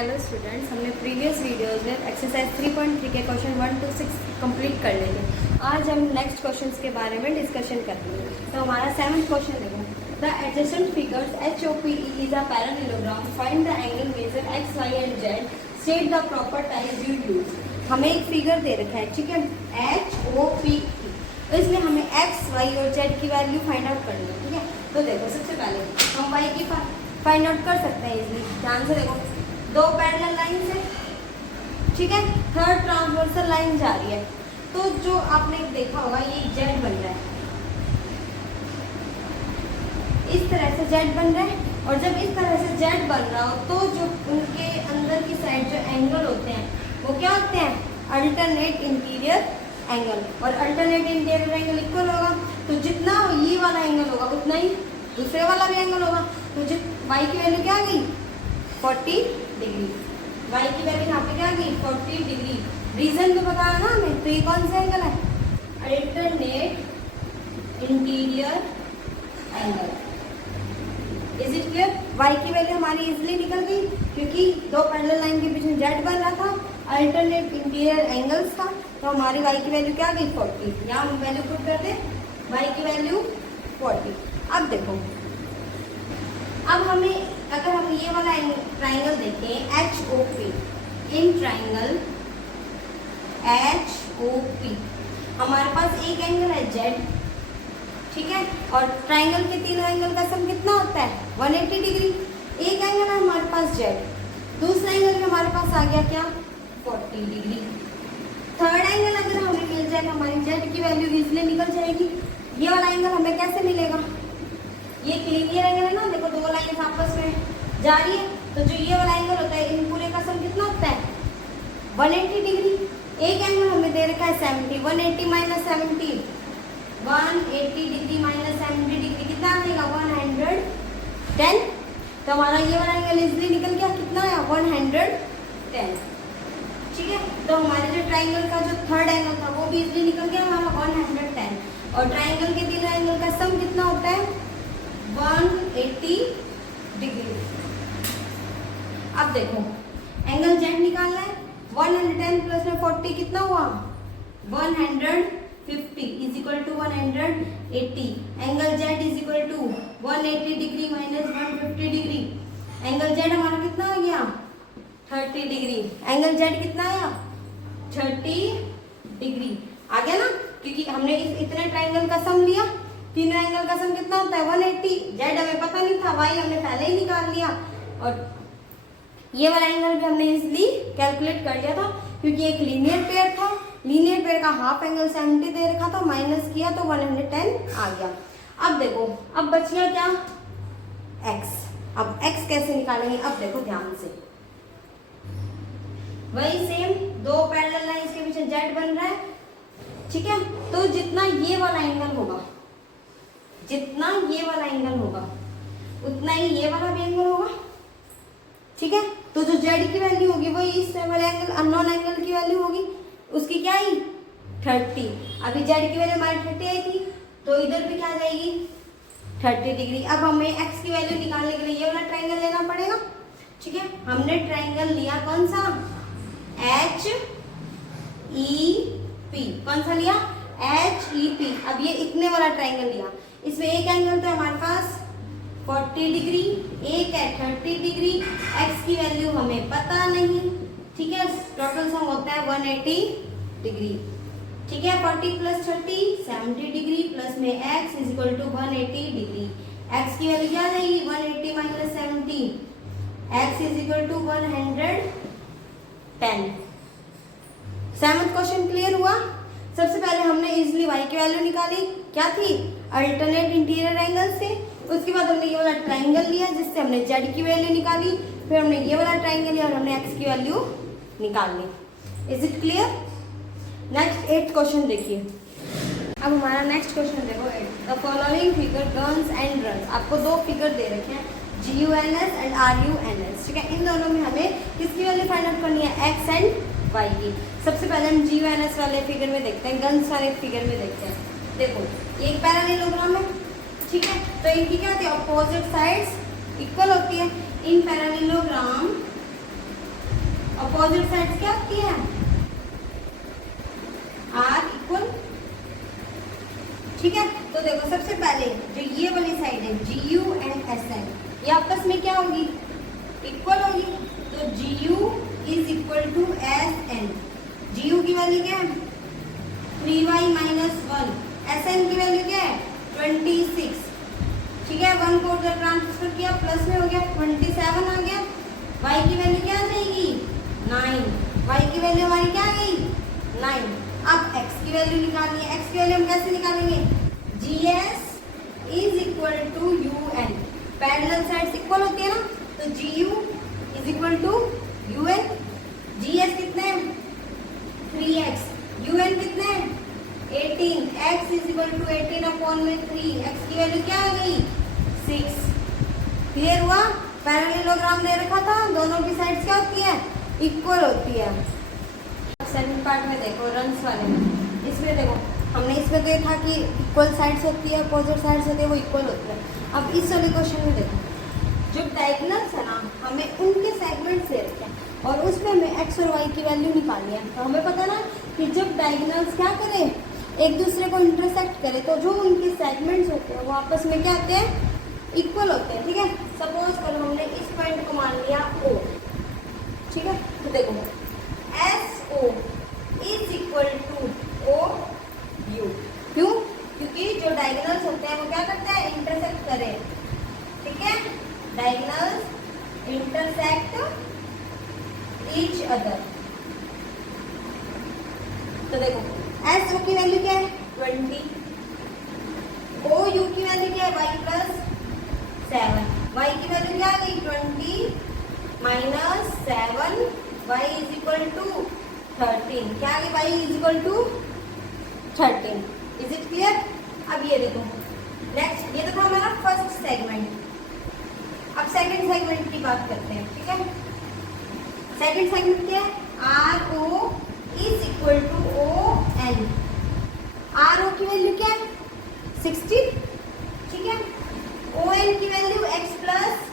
Hello students, हमने previous videos में exercise 3.3 के क्वेश्चन 1 to 6 कंप्लीट कर लिए थे। आज हम नेक्स्ट क्वेश्चंस के बारे में डिस्कशन करेंगे। तो हमारा 7th क्वेश्चन देखो, the adjacent figures HOPE is a parallelogram, find the angle measure x, y and z, state the proper types you use. हमें एक फिगर दे रखा है, ठीक है, HOPE, तो इसमें हमें x, y और z की वैल्यू फाइंड आउट करनी है, ठीक है। तो देखो, सबसे पहले हम y की फाइंड आउट कर सकते हैं इजीली। ध्यान से देखो, दो पैरेलल लाइन है, ठीक है, थर्ड ट्रांसवर्सल लाइन जा रही है, तो जो आपने देखा होगा ये जेड बन रहा है, इस तरह से जेड बन रहा है। और जब इस तरह से जेड बन रहा हो तो जो उनके अंदर की साइड जो एंगल होते हैं वो क्या होते हैं, अल्टरनेट इंटीरियर एंगल। और अल्टरनेट इंटीरियर एंगल इक्वल होगा, तो जितना ये वाला एंगल होगा उतना ही दूसरे वाला भी एंगल होगा। तो वाई की वैल्यू क्या आ गई, 40 डिग्री। वाई की वैल्यू यहाँ पे क्या आ गई, 40 डिग्री। रीजन तो पता है ना हमें, तो ये कौन सा एंगल है, alternate interior angle. Is it clear? Y की वैल्यू हमारी इजिली निकल गई, क्योंकि दो पैरेलल लाइन के बीच में जेड बन रहा था, अल्टरनेट इंटीरियर एंगल्स था, तो हमारी वाई की वैल्यू क्या आ गई, 40। यहाँ हम वैल्यू पुट कर दें, वाई की वैल्यू 40। अब देखो, अब हमें अगर हम ये वाला ट्राइंगल देखें HOP, इन ट्राइंगल HOP हमारे पास एक एंगल है Z, ठीक है, और ट्राइंगल के तीनों एंगल का सम कितना होता है, 180 डिग्री। एक एंगल है हमारे पास Z, दूसरा एंगल भी हमारे पास आ गया क्या, 40 डिग्री। थर्ड एंगल अगर हमें मिल जाएगा, हमारी Z की वैल्यू इजीली निकल जाएगी। ये वाला एंगल हमें कैसे मिलेगा, ये लीनियर एंगल है ना, देखो दो लाइन आपस में जा रही है, तो जो ये वाला एंगल होता है इन पूरे का सम कितना होता है, 180 डिग्री। एक एंगल हमें दे रखा है 70, 180 माइनस 70, 180 डिग्री माइनस 70 डिग्री कितना आएगा, 110। तो हमारा ये वाला एंगल इजीली निकल गया, कितना आया, 110, ठीक है। तो हमारे जो ट्राइंगल का जो थर्ड एंगल था वो भी इजीली निकल गया हमारा 110। और ट्राइंगल के तीनों एंगल का सम कितना होता है, 180 डिग्री। अब देखो, एंगल Z निकालना है, 110 प्लस में 40 कितना हुआ, 150 is equal to 180। Angle Z is equal to 180 degree minus 150 degree. Angle Z हमारा कितना हो गया, 30 डिग्री। एंगल Z कितना आया, 30 डिग्री आ गया ना, क्योंकि हमने इतने ट्राइंगल का सम लिया। तीनों एंगल का सम कितना होता है, 180। जेड हमें पता नहीं था, वाई हमने पहले ही निकाल लिया, और ये वाला एंगल भी हमने इजीली कैलकुलेट कर लिया था, क्योंकि एक लीनियर पेयर था। लीनियर पेयर का हाफ एंगल 70 दे रखा था, माइनस किया तो 110 आ गया। अब देखो, अब बच गया क्या, x। अब x कैसे निकालेंगे, अब देखो ध्यान से, वही सेम दो पैरेलल लाइंस के पीछे जेड बन रहा है, ठीक है। तो जितना ये वाला एंगल होगा, जितना ये वाला एंगल होगा उतना ही ये वाला भी एंगल होगा, ठीक है। तो जो जेड की वैल्यू होगी वो इस वाले एंगल अननोन एंगल की वैल्यू होगी, उसकी क्या आई, 30। अभी जेड की वैल्यू हमारी 30 आई थी, तो इधर भी क्या आ जाएगी, 30 डिग्री। अब हमें एक्स की वैल्यू निकालने के लिए ये वाला ट्राइंगल लेना पड़ेगा, ठीक है। हमने ट्राइंगल लिया कौन सा, HEP, कौन सा लिया, HEP। अब ये इतने वाला ट्राइंगल लिया, इसमें एक एंगल तो हमारे पास 40 डिग्री, एक है 30 डिग्री। x की वैल्यू हमें पता नहीं, ठीक है। टोटल सम होता है 180 डिग्री, ठीक है। 40 प्लस 30 70 डिग्री, प्लस में x is equal to 180 degree. x की वैल्यू क्या आ जाएगी, 180 minus 70, x is equal to 110। 7th question clear हुआ। सबसे पहले हमने इजिली y की वैल्यू निकाली, क्या थी, अल्टरनेट इंटीरियर एंगल से। उसके बाद हमने ये वाला ट्राइंगल लिया जिससे हमने z की वैल्यू निकाली, फिर हमने ये वाला ट्राइंगल लिया और हमने x की वैल्यू निकाल ली। Is it clear? Next 8th question देखिए। अब हमारा नेक्स्ट क्वेश्चन देखो, 8, the following figure turns and runs. आपको दो फिगर दे रखे हैं, GUNS एंड RUNS, ठीक है। इन दोनों में हमें किसकी वैल्यू फाइंड आउट करनी है, x एंड y की। सबसे पहले हम GUNS वाले फिगर में देखते हैं, गन्स वाले फिगर में देखते हैं। देखो, ये एक पैरेललोग्राम है, ठीक है, तो इनकी क्या होती है, अपोजिट साइड्स इक्वल होती है। इन पैरेललोग्राम अपोजिट साइड्स क्या होती है, आर इक्वल। ठीक है, तो देखो सबसे पहले जो ये वाली साइड है GU एंड SN, ये आपस में क्या होगी, इक्वल होगी। तो GU is equal to SN। GU की वैल्यू क्या है 3y माइनस 1, SN की वैल्यू क्या है 26। ठीक है, 1 को उधर ट्रांसफर किया, प्लस में हो गया 27 आ गया। y की वैल्यू क्या आ जाएगी 9, y की वैल्यू हमारी क्या आ गई 9। अब x की वैल्यू निकालनी है। x की वैल्यू हम कैसे निकालेंगे, GS is equal to UN। Parallel sides equal होती है ना, तो GU is equal to UN। GS कितने हैं 3x, UN कितने हैं 18, x is equal to 18 upon में 3, x की वैल्यू क्या आ गई 6। क्लियर हुआ। पैरेललोग्राम दे रखा था, दोनों की साइड्स क्या होती है इक्वल होती है। सेकंड पार्ट में देखो रंस वाले में, इसमें देखो हमने इसमें तो ये था कि इक्वल साइड्स होती है, अपोजिट साइड्स होती है, वो इक्वल होती है। अब इस वाले क्वेश्चन में देखो जो डायगोनल्स है ना, हमें उनके सेगमेंट्स दे रखे हैं और उसमें हमें x और y की वैल्यू निकालनी है। तो हमें पता ना कि जब डायगोनल्स क्या करें, एक दूसरे को इंटरसेक्ट करें, तो जो उनके सेगमेंट्स होते हैं वो आपस में क्या होते हैं इक्वल होते हैं। ठीक है, सपोज करो हमने इस पॉइंट को मान लिया O। ठीक है, तो देखो SO is equal to OU। क्यों, क्योंकि जो डायगोनल्स होते हैं वो क्या करते हैं इंटरसेक्ट करें। ठीक है, डायगोनल्स इंटरसेक्ट ईच अदर। तो देखो SO की वैल्यू क्या है 20, OU की वैल्यू क्या है y प्लस 7, y की वैल्यू क्या आ गई 20 minus 7, y is equal to 13। क्या आ गई y is equal to 13। Is it clear. अब ये देखो नेक्स्ट, ये देखो हमारा फर्स्ट सेगमेंट। अब सेकंड सेगमेंट की बात करते हैं। ठीक है, सेकंड सेगमेंट क्या है RO is equal to ON। RO की वैल्यू क्या है 60। ठीक है, ON की वैल्यू x प्लस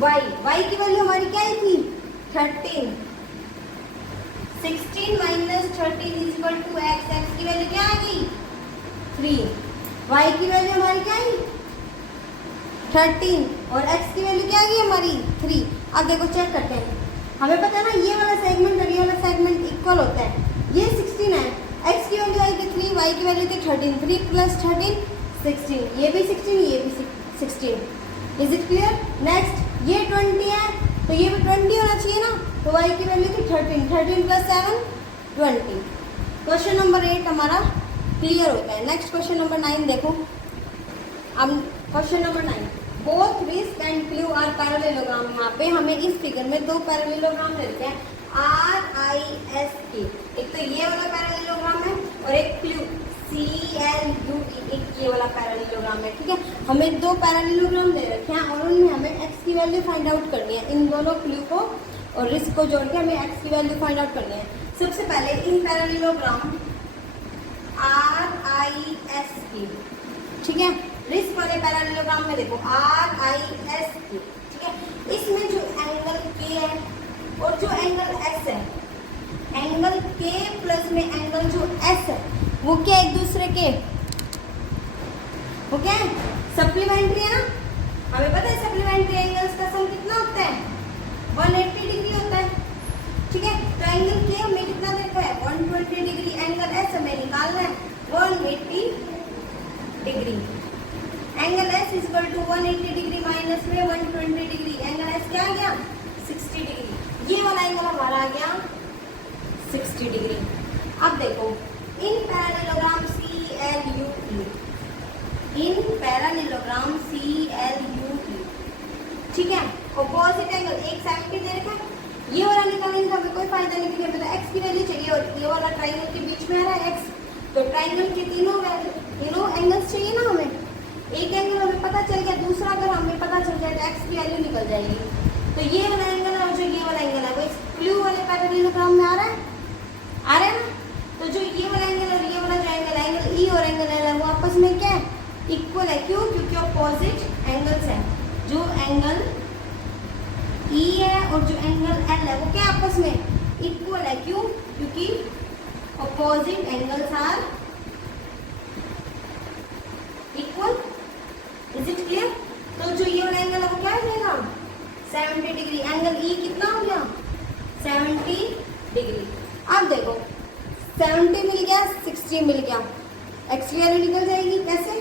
y की वैल्यू हमारी क्या आई थी 13। 16 minus 13 is equal to x की वैल्यू क्या आ गई 3, y की वैल्यू हमारी क्या आई 13 और x की वैल्यू क्या आ गई हमारी 3। अब देखो चेक करते हैं, हमें पता है ना ये वाला सेगमेंट और ये वाला सेगमेंट इक्वल होता है। ये 16 है, x की वैल्यू आई थी 3, y की वैल्यू थी 13, 3 प्लस 13 16, ये भी 16 ये भी 16। Is it clear. नेक्स्ट ये 20 है तो ये भी 20 होना चाहिए ना, तो y की वैल्यू थी 13, 13 प्लस 7 20। क्वेश्चन नंबर 8 हमारा क्लियर होता है। नेक्स्ट क्वेश्चन नंबर 9 देखो। अब question number 9, both risk and clue are parallelogram. यहाँ पे हमें इस फिगर में दो पैरेललोग्राम मिलते हैं RISK। एक तो ये वाला पैरेललोग्राम है और एक क्लू CLU, एक ये वाला पैरेललोग्राम है। ठीक है, हमें दो पैरेललोग्राम दे रखे हैं और उनमें हमें x की वैल्यू फाइंड आउट करनी है। इन दोनों क्लू को और रिस्क को जोड़ के हमें x की वैल्यू फाइंड आउट करनी है। सबसे पहले इन पैरेललोग्राम RISK। ठीक है, रिस्क वाले पैरेललोग्राम में देखो RISK। ठीक है, इसमें जो एंगल K है और जो एंगल S है, एंगल K प्लस में एंगल जो S है वो क्या एक दूसरे के वो क्या है सप्लीमेंट्री है ना। हमें पता है सप्लीमेंट्री एंगल्स का सम कितना होता है 180 डिग्री होता है। ठीक है, तो एंगल K हमें कितना देखा है 120 डिग्री, एंगल S हमें निकालना है 180 degree. Angle S is equal to 180 degree minus में 120 डिग्री, एंगल S क्या आ गया 60 डिग्री। ये वाला एंगल हमारा आ गया 60 डिग्री। अब देखो इन पैरेललोग्राम CLUE, इन पैरेललोग्राम CLUE। ठीक है, ऑपोजिट एंगल एक साइड के दे रखा है, ये वाला निकालने का हमें कोई फायदा नहीं, क्योंकि हमें तो x की वैल्यू चाहिए और ये वाला ट्राइंगल के बीच में आ रहा है x, तो ट्राइंगल के तीनों एंगल्स चाहिए ना हमें। एक एंगल हमें पता चल गया, दूसरा अगर हमें पता चल जाए तो x की वैल्यू निकल जाएगी। तो ये वाला एंगल है और जो ये वाला एंगल है वो इस क्लू वाले पैरेललोग्राम में आ रहा है ना। तो जो ये वाला एंगल और ये वाला जो एंगल E और एंगल L है वो आपस में क्या है इक्वल है। क्यों, क्योंकि अपोजिट एंगल्स है। जो एंगल E है और जो एंगल L है वो क्या आपस आपस में इक्वल है। क्यों? क्योंकि opposite angles are equal. Is it clear? तो जो ये वाला एंगल है वो क्या हो जाएगा? 70 डिग्री। एंगल ई कितना हो गया? 70 डिग्री। अब देखो 70 मिल गया, 60 मिल गया, एक्स की वैल्यू निकल जाएगी। कैसे?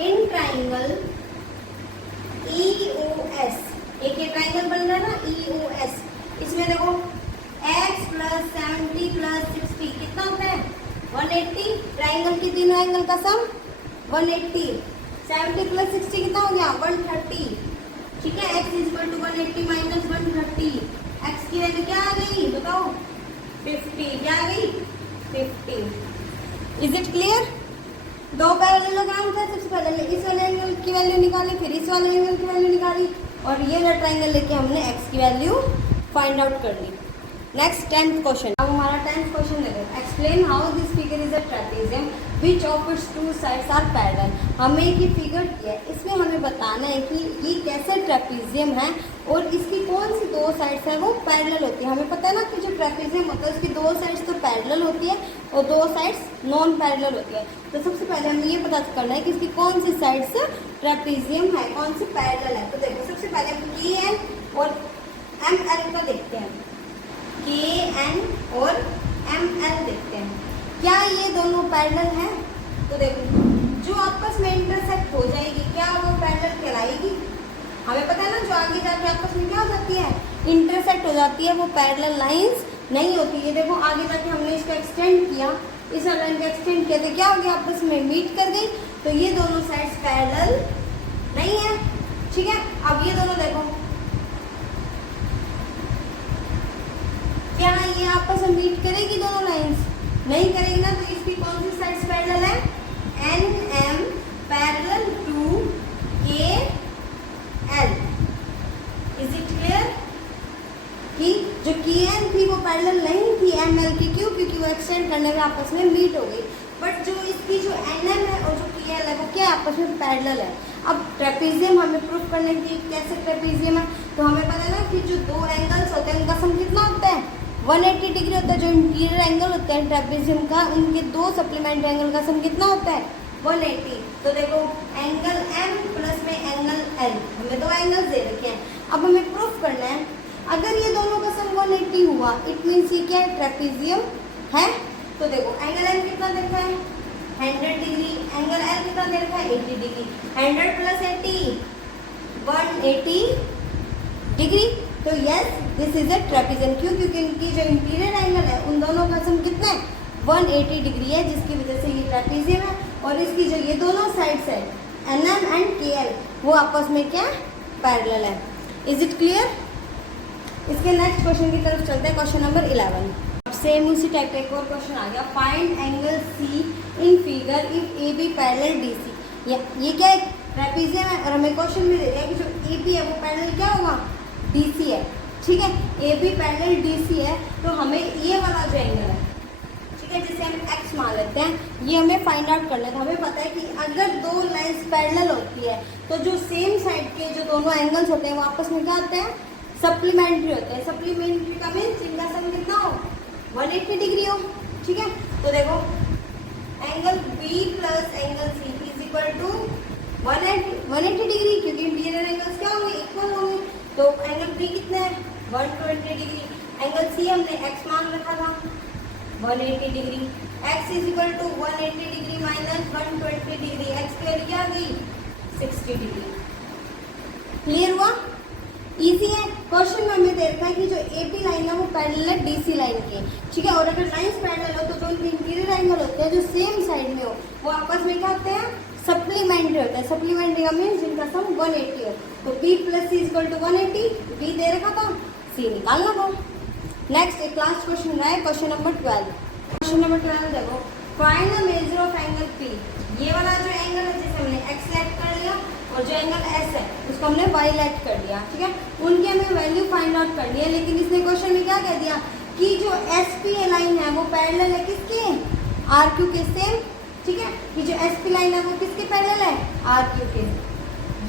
इन ट्राइंगल EOS, एक ये ट्राइंगल बन रहा है ना EOS, इसमें देखो x प्लस 70 प्लस 60 कितना होता है? 180। ट्राइंगल की तीनों एंगल का सम 180। 70 प्लस 60 कितना हो गया? 130। ठीक है, x equal to 180 minus 130। x की वैल्यू क्या आ गई बताओ? 50। क्या आ गई? 50। Is it clear? दो पैरेललोग्राम थे, सबसे पहले हमने इस वाले एंगल की वैल्यू निकाली, फिर इस वाले एंगल की वैल्यू निकाली, और ये वाला ट्राइंगल लेके हमने x की वैल्यू फाइंड आउट कर ली। Next 10th question. अब हमारा 10th क्वेश्चन देखो, explain how this figure is a trapezium which of its two sides are parallel. हमें ये फिगर दिया है, इसमें हमें बताना है कि ये कैसे ट्रेपेजियम है और इसकी कौन सी दो साइड्स है वो पैरेलल होती है। हमें पता है ना कि जो ट्रेपेजियम होता है उसकी दो साइड्स तो पैरेलल होती है और दो साइड्स नॉन पैरेलल होती है। तो सबसे पहले हमें ये पता करना है कि इसकी कौन सी साइड्स ट्रेपेजियम है, कौन सी पैरेलल है। तो देखो सबसे पहले हम KN और ML का देखते हैं। KN और ML देखते हैं, क्या ये दोनों पैरेलल हैं? तो देखो जो आपस में इंटरसेक्ट हो जाएगी क्या वो पैरेलल कहलाएगी? हमें पता है ना जो आगे जाके आपस में क्या हो जाती है? इंटरसेक्ट हो जाती है, वो पैरेलल लाइंस नहीं होती है। देखो आगे जाके हमने इसको एक्सटेंड किया, इस लाइन को एक्सटेंड किया तो क्या हो गया? आपस में मीट कर गई, तो ये दोनों साइड्स पैरेलल नहीं है। ठीक है, अब ये दोनों देखो क्या ये आपस में मीट करेगी दोनों लाइंस? नहीं करेगी ना, तो इसकी कौन सी साइड्स पैरेलल है? NM parallel to KL। Is it clear? कि जो KN थी वो पैरेलल नहीं थी ML की। क्यों? क्योंकि वो एक्सटेंड करने में आपस में मीट हो गई। बट जो इसकी जो NM है और जो KL है वो क्या आपस में पैरेलल है। अब ट्रेपेजियम हमें प्रूफ करने की कैसे ट्रेपेजियम है, तो हमें पता है ना कि जो दो एंगल्स होते हैं उनका सम कितना होता है? 180 डिग्री होता है। जो इंटीरियर एंगल होता है ट्रेपेजियम का, उनके दो सप्लीमेंट्री एंगल का सम कितना होता है? 180। तो देखो एंगल M प्लस में एंगल L, हमें दो एंगल्स दे रखे हैं। अब हमें प्रूफ करना है अगर ये दोनों का सम 180 हुआ इट मीन्स ये क्या है? ट्रेपेजियम है। तो देखो एंगल M कितना दे रखा है? 100 डिग्री। एंगल L कितना दे रखा है? 80 डिग्री। 100 plus 80 180 degree. तो yes this is a trapezium. क्यों? क्योंकि इनकी जो इंटीरियर एंगल है उन दोनों का सम कितना है? 180 डिग्री है, जिसकी वजह से ये ट्रेपेजियम है। और इसकी जो ये दोनों साइड्स है NM एंड KL वो आपस में क्या पैरेलल है। Is it clear? इसके नेक्स्ट क्वेश्चन की तरफ चलते हैं, क्वेश्चन नंबर 11। अब सेम उसी टाइप का एक और क्वेश्चन आ गया, find angle C in figure if AB parallel DC। ये क्या है? ट्रेपेजियम है और हमें क्वेश्चन में दे दिया कि जो AB है वो पैरेलल क्या होगा? DC है। ठीक है, AB पैरेलल DC है, तो हमें ये वाला जो एंगल है, ठीक है, जिसे हम x मान लेते हैं, ये हमें फाइंड आउट करना है। तो हमें पता है कि अगर दो लाइंस पैरेलल होती है तो जो सेम साइड के जो दोनों एंगल्स होते हैं वो आपस में क्या होते हैं? सप्लीमेंट्री होते हैं। सप्लीमेंट्री का मीन्स इनका सम कितना हो? 180 डिग्री हो। ठीक है, तो देखो angle B plus angle C is equal to 180 degree, क्योंकि इंटीरियर एंगल्स क्या होंगे? इक्वल होंगे। तो एंगल B कितना है? 120 डिग्री। एंगल C हमने x मान रखा था 180 degree. x is equal to 180 degree minus 120 degree. x की वैल्यू क्या आ गई? 60 डिग्री। क्लियर हुआ? इजी है। क्वेश्चन में हमें दे रखा है कि जो AP लाइन है वो पैरेलल है DC लाइन के। ठीक है, और अगर लाइंस पैरेलल हो तो जो इंटीरियर एंगल होते हैं जो सेम साइड में हो वो आपस में क्या होते हैं? सप्लीमेंट्री होता है। सप्लीमेंट्री का मीन्स जिनका सम 180 हो। तो B plus C equal to 180, B दे रखा था, C निकालना था। नेक्स्ट एक लास्ट क्वेश्चन रहा है, क्वेश्चन नंबर 12। क्वेश्चन नंबर 12 देखो, find the measure of angle P। ये वाला जो एंगल है जिसे हमने x लेट कर लिया और जो एंगल S है उसको हमने y लेट कर दिया। ठीक है, उनकी हमें वैल्यू फाइंड आउट करनी है। लेकिन इसने क्वेश्चन में क्या कह दिया कि जो SP लाइन है वो पैरेलल है किसके? RQ के। सेम। ठीक है, कि जो SP लाइन है वो किसके पैरेलल है? RQ के।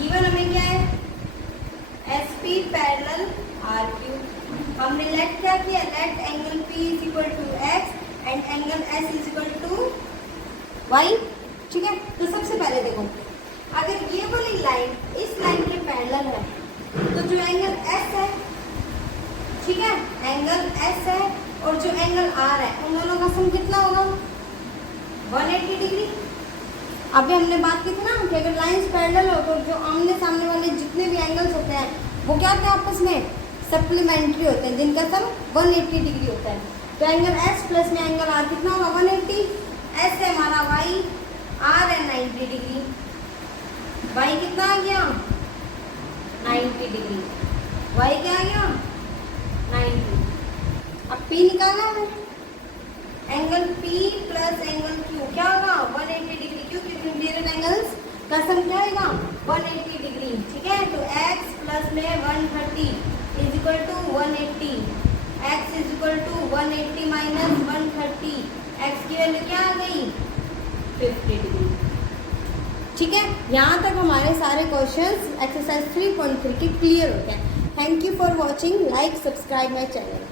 गिवन हमें क्या है? SP parallel R Q. हमने लेट क्या किया, let angle P is equal to X and angle S is equal to Y. ठीक है, तो सबसे पहले देखो, अगर ये वाली लाइन इस लाइन के पैरेलल है तो जो एंगल एस है, ठीक है, एंगल एस है और जो एंगल आर है, उन दोनों का सम कितना होगा, 180 डिग्री। अभी हमने बात की थी ना कि अगर लाइंस पैरेलल हो तो जो आमने सामने वाले जितने भी एंगल्स होते हैं वो क्या होते हैं, आपस में सप्लीमेंट्री होते हैं, जिनका सम 180 डिग्री होता है। तो एंगल एस प्लस में एंगल आर कितना होगा, 180। एस है हमारा वाई, आर है 90 डिग्री, वाई कितना आ गया, 90 डिग्री, वाई क्या आ गया, 90। अब P निकालना है, angle P plus angle Q क्या होगा, 180 डिग्री, क्योंकि इंटीरियर एंगल्स का सम क्या आएगा, 180 डिग्री। ठीक है, तो x प्लस में 130 is equal to 180, x is equal to 180 minus 130, x की वैल्यू क्या आ गई, 50 डिग्री। ठीक है, यहाँ तक हमारे सारे क्वेश्चंस एक्सरसाइज 3.3 के क्लियर होते हैं। Thank you for watching, like subscribe my channel.